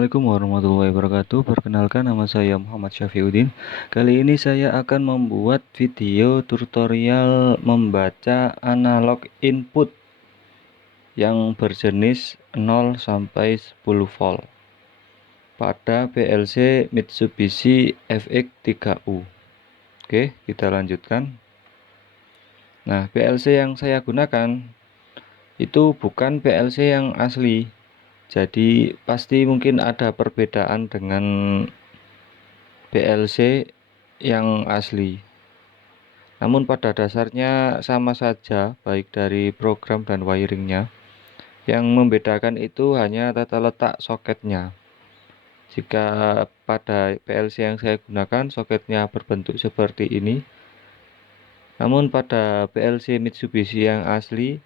Assalamualaikum warahmatullahi wabarakatuh. Perkenalkan, nama saya Muhammad Syafiuddin. Kali ini saya akan membuat video tutorial membaca analog input yang berjenis 0 sampai 10 volt pada PLC Mitsubishi FX3U. Oke, kita lanjutkan. Nah, PLC yang saya gunakan itu bukan PLC yang asli. Jadi pasti mungkin ada perbedaan dengan PLC yang asli. Namun pada dasarnya sama saja, baik dari program dan wiringnya. Yang membedakan itu hanya tata letak soketnya. Jika pada PLC yang saya gunakan soketnya berbentuk seperti ini, namun pada PLC Mitsubishi yang asli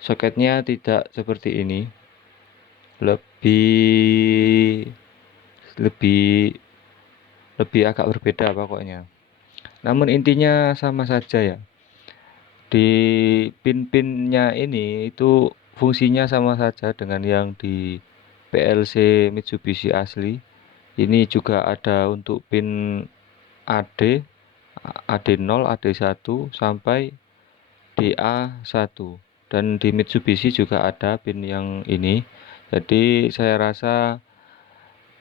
soketnya tidak seperti ini. lebih agak berbeda pokoknya. Namun intinya sama saja ya. Di pin-pinnya ini itu fungsinya sama saja dengan yang di PLC Mitsubishi asli. Ini juga ada untuk pin AD, AD0, AD1 sampai DA1. Dan di Mitsubishi juga ada pin yang ini. Jadi saya rasa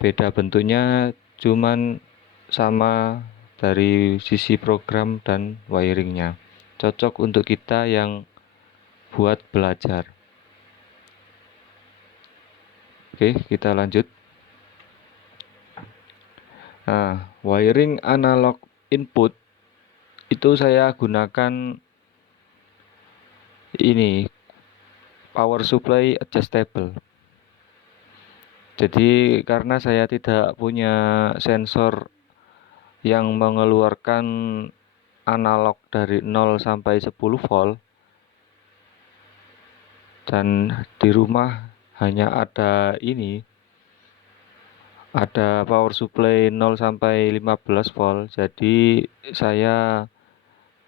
beda bentuknya cuman sama dari sisi program dan wiringnya. Cocok untuk kita yang buat belajar. Oke, kita lanjut. Nah, wiring analog input itu saya gunakan ini power supply adjustable. Jadi karena saya tidak punya sensor yang mengeluarkan analog dari 0 sampai 10 volt dan di rumah hanya ada power supply 0 sampai 15 volt. Jadi saya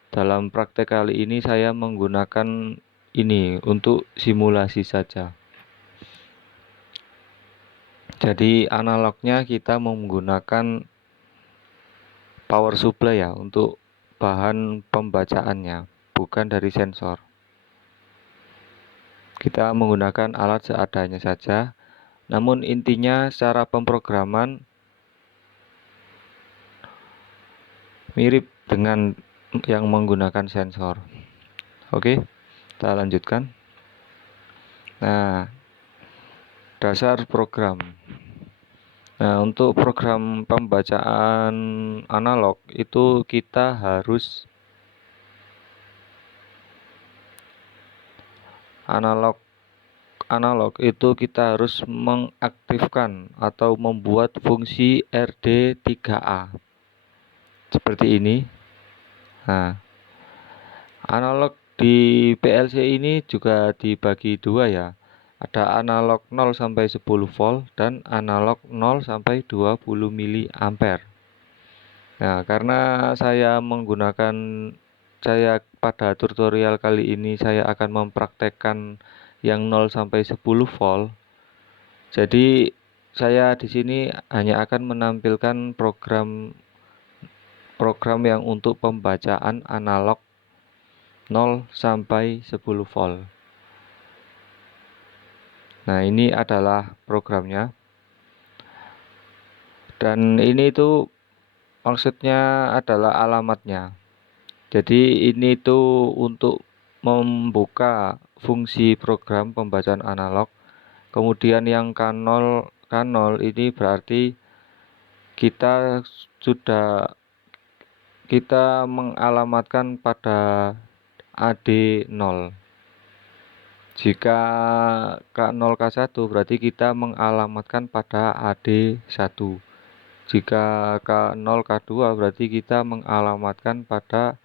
dalam praktek kali ini saya menggunakan ini untuk simulasi saja. Jadi analognya kita menggunakan power supply ya untuk bahan pembacaannya, bukan dari sensor. Kita menggunakan alat seadanya saja. Namun intinya secara pemrograman mirip dengan yang menggunakan sensor. Oke, kita lanjutkan. Nah, dasar program. Nah, untuk program pembacaan analog itu kita harus analog itu kita harus mengaktifkan atau membuat fungsi RD3A seperti ini. Nah, analog di PLC ini juga dibagi dua ya. Ada analog 0 sampai 10 volt dan analog 0 sampai 20 mA. Nah, karena saya pada tutorial kali ini saya akan mempraktekkan yang 0 sampai 10 volt. Jadi saya di sini hanya akan menampilkan program yang untuk pembacaan analog 0 sampai 10 volt. Nah, ini adalah programnya. Dan ini tuh maksudnya adalah alamatnya. Jadi ini tuh untuk membuka fungsi program pembacaan analog. Kemudian yang K0 ini berarti kita mengalamatkan pada AD0. Jika K0 K1 berarti kita mengalamatkan pada AD1. Jika K0 K2 berarti kita mengalamatkan pada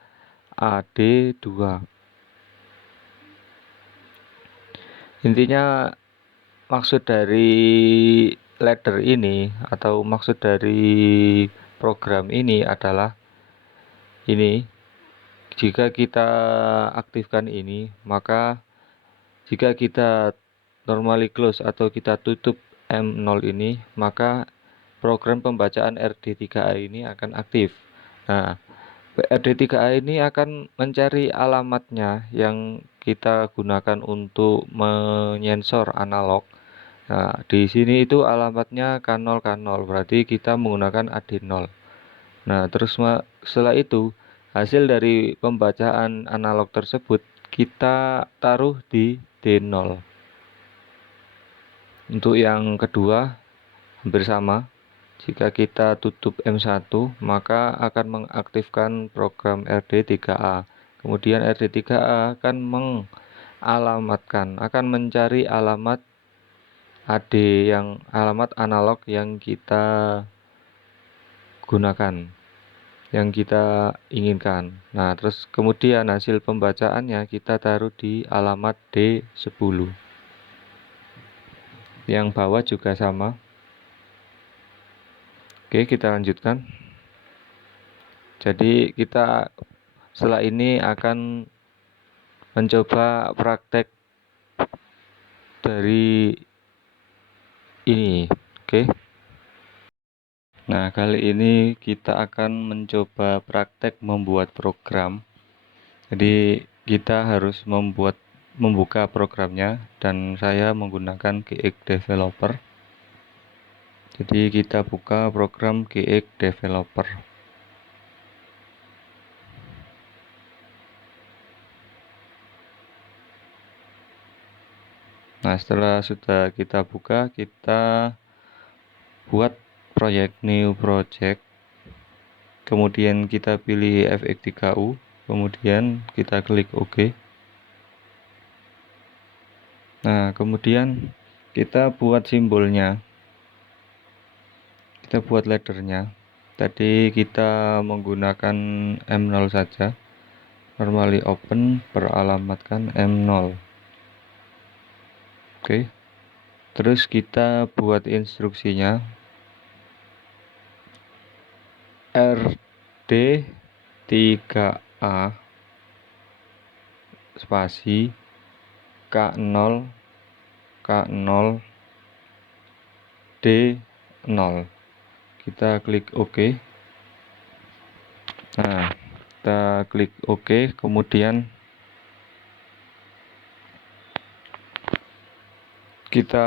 AD2. Intinya maksud dari ladder ini atau maksud dari program ini adalah ini. Jika kita aktifkan ini, maka jika kita normally close atau kita tutup M0 ini, maka program pembacaan RD3A ini akan aktif. Nah, RD3A ini akan mencari alamatnya yang kita gunakan untuk menyensor analog. Nah, di sini itu alamatnya K0 K0, berarti kita menggunakan AD0. Nah, terus setelah itu hasil dari pembacaan analog tersebut kita taruh di D0. Untuk yang kedua hampir sama. Jika kita tutup M1, maka akan mengaktifkan program RD3A. Kemudian RD3A akan akan mencari alamat AD alamat analog yang kita gunakan, yang kita inginkan. Nah, terus kemudian hasil pembacaannya kita taruh di alamat D10. Yang bawah juga sama. Oke, kita lanjutkan. Jadi kita setelah ini akan mencoba praktek dari ini. Oke. Nah, kali ini kita akan mencoba praktek membuat program. Jadi kita harus membuka programnya, dan saya menggunakan GX Developer. Jadi kita buka program GX Developer. Nah, setelah sudah kita buka, kita buat proyek new project. Kemudian kita pilih FX3U, kemudian kita klik OK. Nah, kemudian kita buat simbolnya, kita buat laddernya. Tadi kita menggunakan M0 saja, normally open, beralamatkan M0. Oke, terus kita buat instruksinya, RD3A spasi K0 K0 D0. Kita klik OK. Nah, kita klik OK, kemudian kita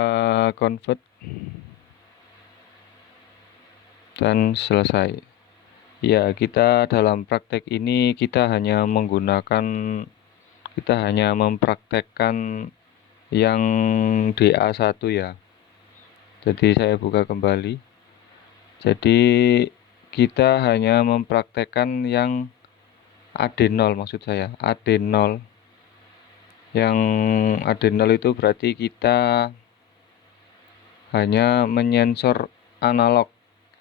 convert dan selesai. Ya, kita dalam praktek ini kita hanya mempraktekkan yang DA1 ya. Jadi saya buka kembali. Jadi kita hanya mempraktekkan yang AD0, maksud saya AD0. Yang AD0 itu berarti kita hanya menyensor analog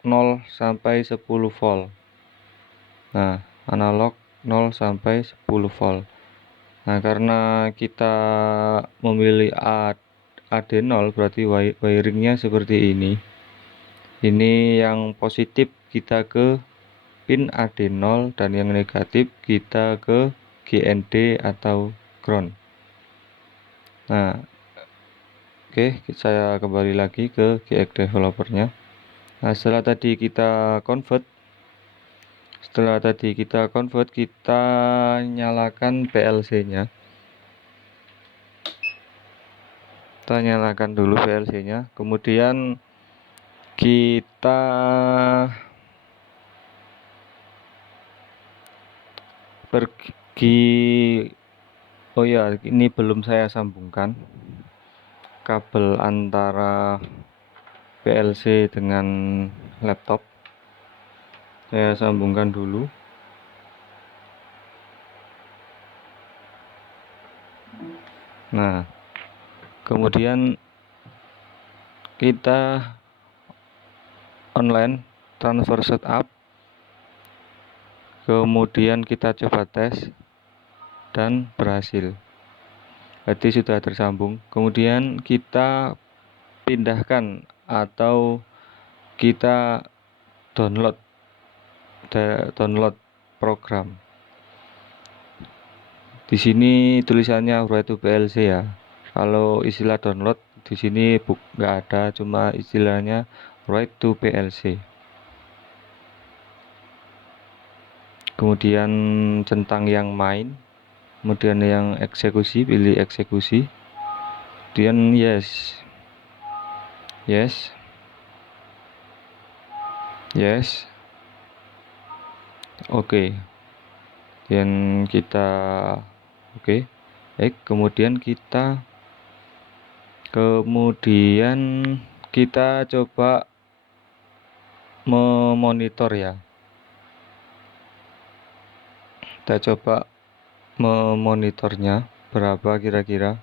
0 sampai 10 volt. Nah, analog 0 sampai 10 volt. Nah, karena kita memilih AD0 berarti wiringnya seperti ini. Ini yang positif kita ke pin AD0, dan yang negatif kita ke GND atau ground. Nah, oke, saya kembali lagi ke GX Developer-nya. Nah, setelah tadi kita convert, kita nyalakan PLC-nya. Kita nyalakan dulu PLC-nya, kemudian kita pergi. Oh ya, ini belum saya sambungkan kabel antara PLC dengan laptop. Saya sambungkan dulu. Nah, kemudian kita online transfer setup, kemudian kita coba tes dan berhasil. Berarti sudah tersambung. Kemudian kita pindahkan atau kita download program. Di sini tulisannya Write to PLC ya. Kalau istilah download Di sini nggak ada, cuma istilahnya write to PLC. Kemudian centang yang main, kemudian yang eksekusi, pilih eksekusi, kemudian yes, oke. Dan kita oke. Kemudian kita coba memonitor ya. Kita coba memonitornya berapa kira-kira.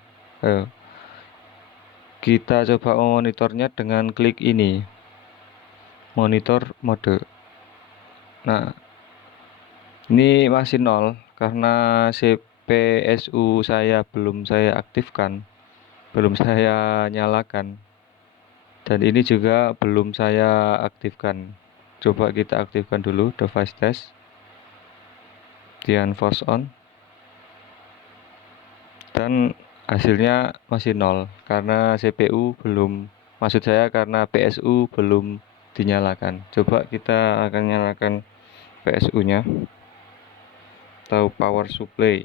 Kita coba memonitornya dengan klik ini, monitor mode. Nah, ini masih 0 karena CPSU saya belum saya aktifkan, belum saya nyalakan, dan ini juga belum saya aktifkan. Coba kita aktifkan dulu device test, kemudian force on, dan hasilnya masih 0 karena CPU belum, maksud saya karena PSU belum dinyalakan. Coba kita akan nyalakan PSU nya atau power supply.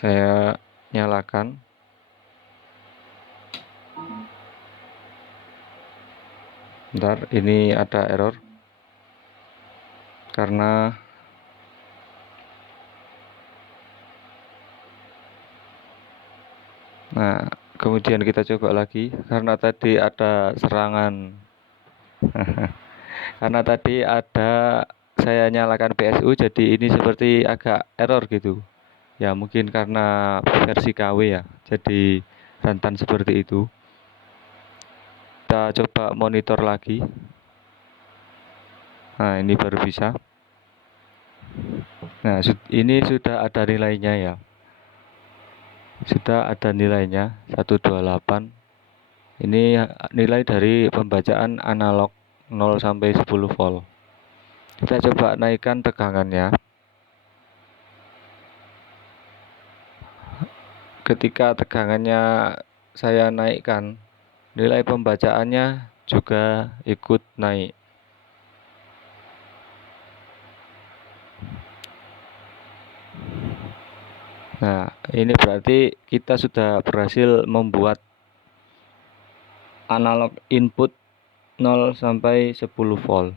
Saya nyalakan. Bentar, ini ada error karena kemudian kita coba lagi karena tadi ada serangan. Karena tadi saya nyalakan PSU, jadi ini seperti agak error gitu. Ya mungkin karena versi KW ya, jadi rentan seperti itu. Kita coba monitor lagi. Nah, ini baru bisa. Nah, ini sudah ada nilainya ya. Sudah ada nilainya 128. Ini nilai dari pembacaan analog 0 sampai 10 volt. Kita coba naikkan tegangannya. Ketika tegangannya saya naikkan, nilai pembacaannya juga ikut naik. Nah, ini berarti kita sudah berhasil membuat analog input 0 sampai 10 volt.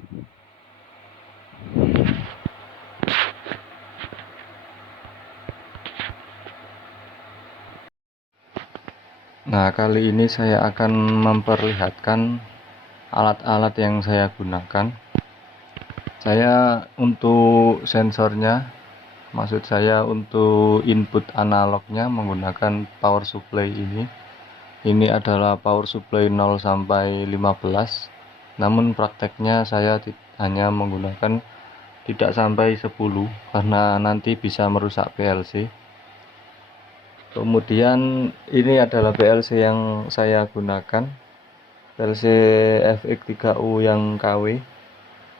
Nah, kali ini saya akan memperlihatkan alat-alat yang saya gunakan. Saya untuk sensornya, maksud saya untuk input analognya menggunakan power supply ini. Ini adalah power supply 0 sampai 15. Namun prakteknya saya hanya menggunakan tidak sampai 10 karena nanti bisa merusak PLC. Kemudian ini adalah PLC yang saya gunakan, PLC FX3U yang KW.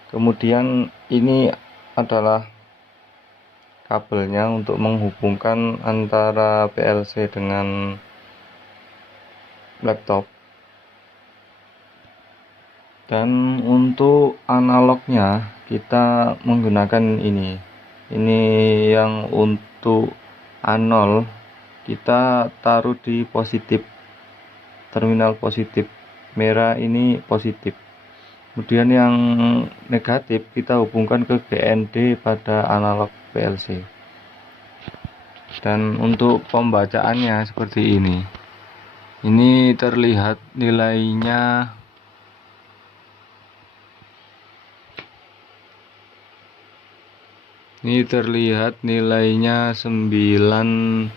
Kemudian ini adalah kabelnya untuk menghubungkan antara PLC dengan laptop. Dan untuk analognya kita menggunakan ini yang untuk A0 kita taruh di positif, terminal positif, merah ini positif. Kemudian yang negatif kita hubungkan ke GND pada analog PLC. Dan untuk pembacaannya seperti ini. Ini terlihat nilainya Ini terlihat nilainya 934.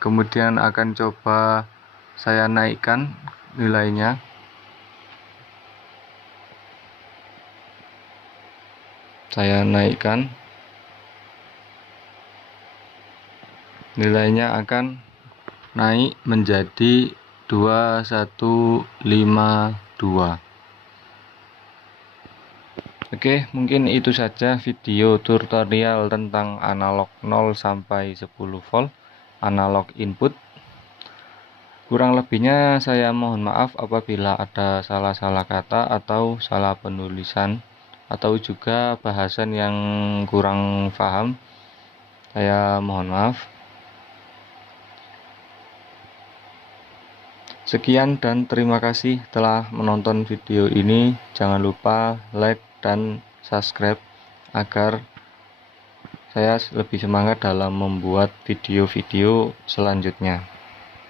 Kemudian akan coba saya naikkan nilainya. Saya naikkan. Nilainya akan naik menjadi 2152. Oke, mungkin itu saja video tutorial tentang analog 0 sampai 10 volt analog input. Kurang lebihnya saya mohon maaf apabila ada salah-salah kata atau salah penulisan atau juga bahasan yang kurang paham. Saya mohon maaf. Sekian dan terima kasih telah menonton video ini. Jangan lupa like dan subscribe agar saya lebih semangat dalam membuat video-video selanjutnya.